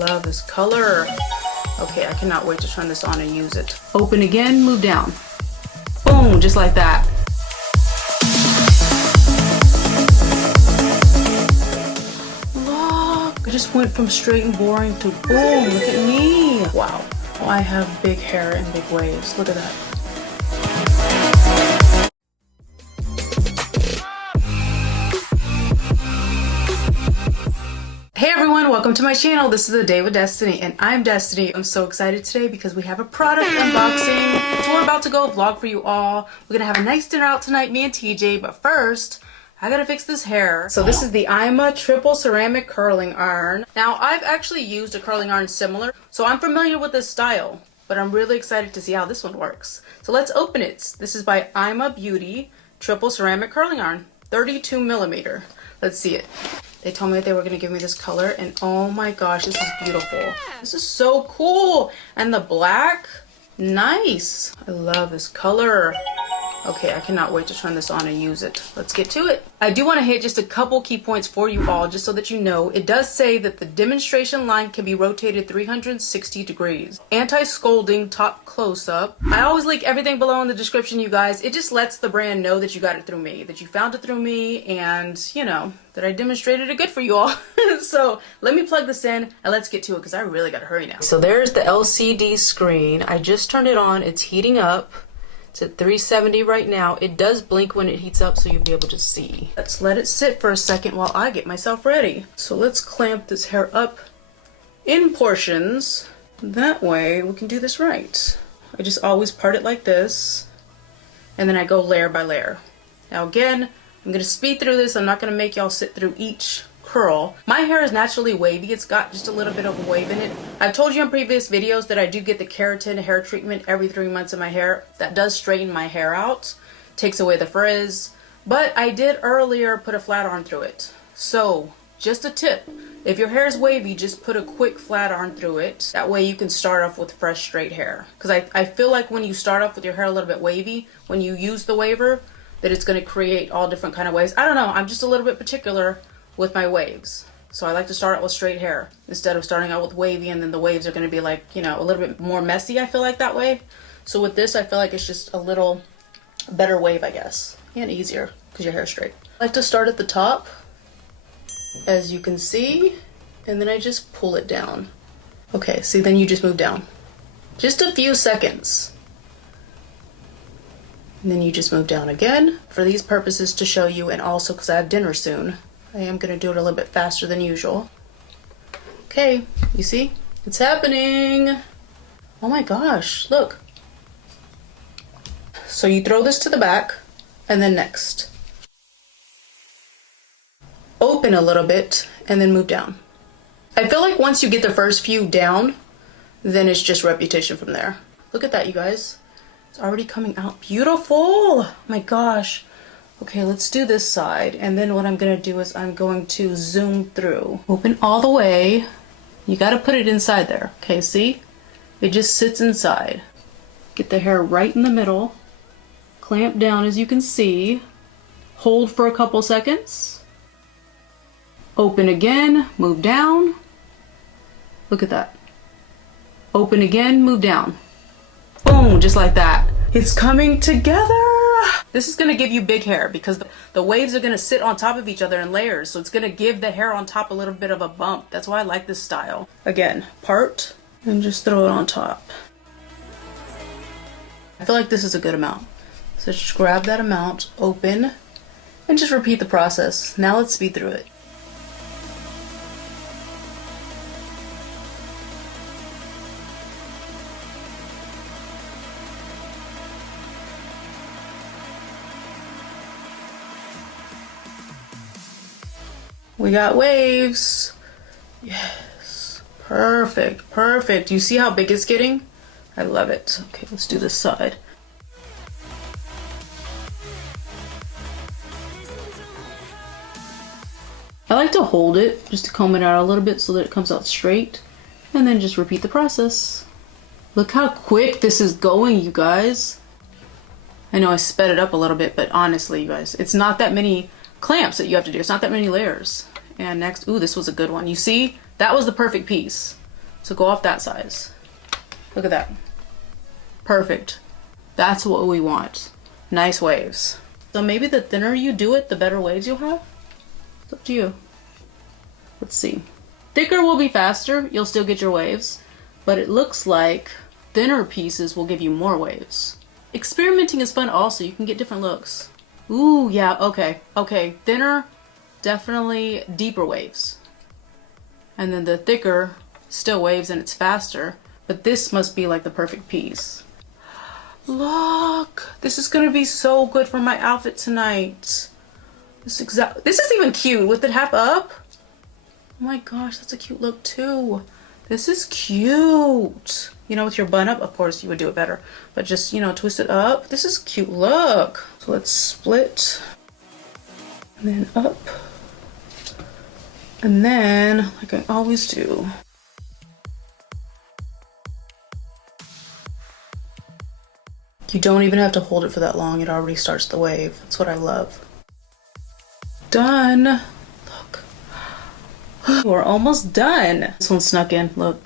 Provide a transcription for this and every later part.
love this color. Okay, I cannot wait to turn this on and use it. Open again, move down. Boom, just like that. Look, I just went from straight and boring to boom, look at me. Wow, I have big hair and big waves, look at that. Hey everyone, welcome to my channel. This is A Day with Destiny and I'm Destiny. I'm so excited today because we have a product unboxing. So we're about to go vlog for you all. We're gonna have a nice dinner out tonight, me and TJ, but first, I gotta fix this hair. So this is the Aima triple ceramic curling iron. Now I've actually used a curling iron similar, so I'm familiar with this style, but I'm really excited to see how this one works. So let's open it. This is by Aima Beauty triple ceramic curling iron, 32 millimeter. Let's see it. They told me that they were going to give me this color and oh my gosh, this is beautiful. This is so cool. And the black, nice. I love this color. Okay, I cannot wait to turn this on and use it. Let's get to it. I do want to hit just a couple key points for you all, just so that you know. It does say that the demonstration line can be rotated 360 degrees. Anti-scalding top close-up. I always link everything below in the description, you guys. It just lets the brand know that you got it through me, that you found it through me, and, you know, that I demonstrated it good for you all. So let me plug this in and let's get to it because I really got to hurry now. So there's the LCD screen. I just turned it on. It's heating up. It's at 370 right now. It does blink when it heats up, so you'll be able to see. Let's let it sit for a second while I get myself ready. So let's clamp this hair up in portions. That way we can do this right. I just always part it like this, and then I go layer by layer. Now again, I'm going to speed through this. I'm not going to make y'all sit through each curl. My hair is naturally wavy. It's got just a little bit of a wave in it. I've told you in previous videos that I do get the keratin hair treatment every 3 months in my hair. That does straighten my hair out, takes away the frizz, but I did earlier put a flat iron through it. So just a tip, if your hair is wavy, just put a quick flat iron through it. That way you can start off with fresh straight hair, because I feel like when you start off with your hair a little bit wavy, when you use the waver, that it's going to create all different kind of waves. I don't know, I'm just a little bit particular with my waves. So I like to start out with straight hair instead of starting out with wavy and then the waves are going to be like, you know, a little bit more messy, I feel like that way. So with this, I feel like it's just a little better wave, I guess, and easier because your hair's straight. I like to start at the top, as you can see, and then I just pull it down. Okay, see, then you just move down. Just a few seconds. And then you just move down again for these purposes to show you, and also because I have dinner soon. I am going to do it a little bit faster than usual. Okay, you see? It's happening! Oh my gosh, look. So you throw this to the back, and then next. Open a little bit, and then move down. I feel like once you get the first few down, then it's just repetition from there. Look at that, you guys. It's already coming out beautiful! Oh my gosh. Okay, let's do this side, and then what I'm going to do is I'm going to zoom through. Open all the way. You got to put it inside there. Okay, see? It just sits inside. Get the hair right in the middle. Clamp down as you can see. Hold for a couple seconds. Open again, move down. Look at that. Open again, move down. Boom, just like that. It's coming together. This is going to give you big hair because the waves are going to sit on top of each other in layers. So it's going to give the hair on top a little bit of a bump. That's why I like this style. Again, part and just throw it on top. I feel like this is a good amount. So just grab that amount, open, and just repeat the process. Now let's speed through it. We got waves. Yes. Perfect. Perfect. You see how big it's getting? I love it. Okay, let's do this side. I like to hold it just to comb it out a little bit so that it comes out straight, and then just repeat the process. Look how quick this is going, you guys. I know I sped it up a little bit, but honestly, you guys, it's not that many clamps that you have to do. It's not that many layers. And next, ooh, this was a good one. You see, that was the perfect piece. So go off that size. Look at that. Perfect. That's what we want. Nice waves. So maybe the thinner you do it, the better waves you'll have. It's up to you. Let's see. Thicker will be faster. You'll still get your waves. But it looks like thinner pieces will give you more waves. Experimenting is fun also. You can get different looks. Ooh, yeah, okay. Okay, thinner, definitely deeper waves. And then the thicker, still waves and it's faster. But this must be like the perfect piece. Look, this is gonna be so good for my outfit tonight. This is even cute with it half up. Oh my gosh, that's a cute look too. This is cute. You know, with your bun up, of course you would do it better, but just, you know, twist it up. This is a cute look. So let's split and then up. And then, like I always do, you don't even have to hold it for that long. It already starts the wave. That's what I love. Done. Look. We're almost done. This one snuck in, look.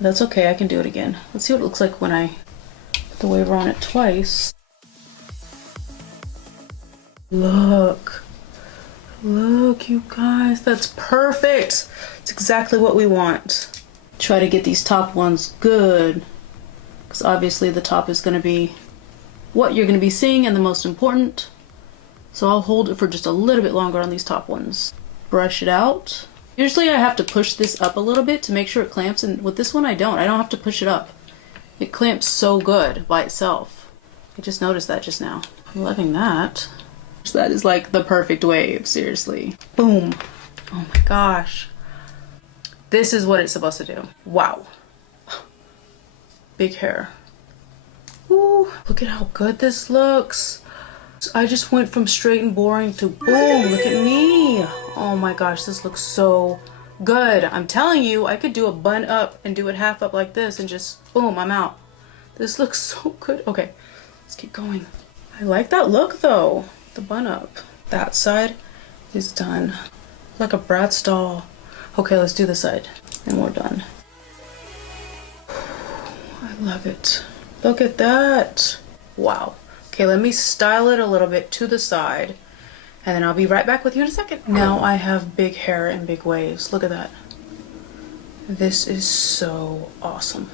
That's okay, I can do it again. Let's see what it looks like when I put the waver on it twice. Look. Look, you guys, that's perfect. It's exactly what we want. Try to get these top ones good, because obviously the top is gonna be what you're gonna be seeing and the most important. So I'll hold it for just a little bit longer on these top ones. Brush it out. Usually I have to push this up a little bit to make sure it clamps, and with this one I don't have to push it up. It clamps so good by itself. I just noticed that just now. I'm loving that. That is like the perfect wave, seriously. Boom. Oh my gosh. This is what it's supposed to do. Wow. Big hair. Ooh, look at how good this looks. I just went from straight and boring to boom, look at me. Oh my gosh, this looks so good. I'm telling you, I could do a bun up and do it half up like this and just boom, I'm out. This looks so good. Okay, let's keep going. I like that look though, the bun up. That side is done. Like a Bratz doll. Okay, let's do this side and we're done. I love it. Look at that. Wow. Okay, let me style it a little bit to the side and then I'll be right back with you in a second. Now I have big hair and big waves. Look at that. This is so awesome.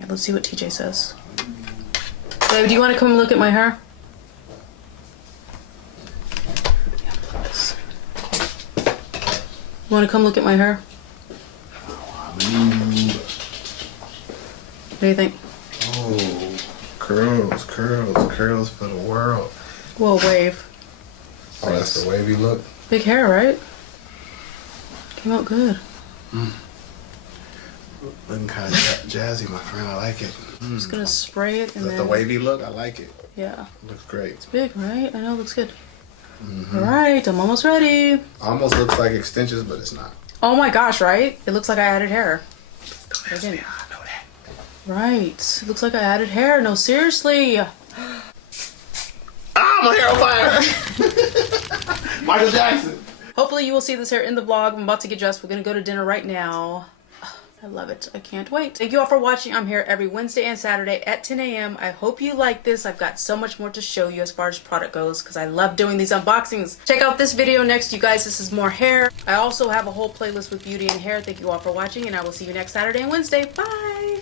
Okay, let's see what TJ says. Babe, do you want to come and look at my hair? Yeah, look at this. You want to come look at my hair? What do you think? Oh, curls, curls, curls for the world. Whoa, wave. Oh, that's the wavy look? Big hair, right? Came out good. Looking kind of jazzy, my friend. I like it. I'm just gonna spray it and Is that then... the wavy look? I like it. Yeah. Looks great. It's big, right? I know, it looks good. All right, I'm almost ready. Almost looks like extensions, but it's not. Oh my gosh, right? It looks like I added hair. Don't ask me, I know that. Right. It looks like I added hair. No, seriously. Ah, my hair on fire! Michael Jackson. Hopefully you will see this hair in the vlog. I'm about to get dressed. We're gonna go to dinner right now. I love it. I can't wait. Thank you all for watching. I'm here every Wednesday and Saturday at 10 a.m. I hope you like this. I've got so much more to show you as far as product goes because I love doing these unboxings. Check out this video next, you guys. This is more hair. I also have a whole playlist with beauty and hair. Thank you all for watching and I will see you next Saturday and Wednesday. Bye!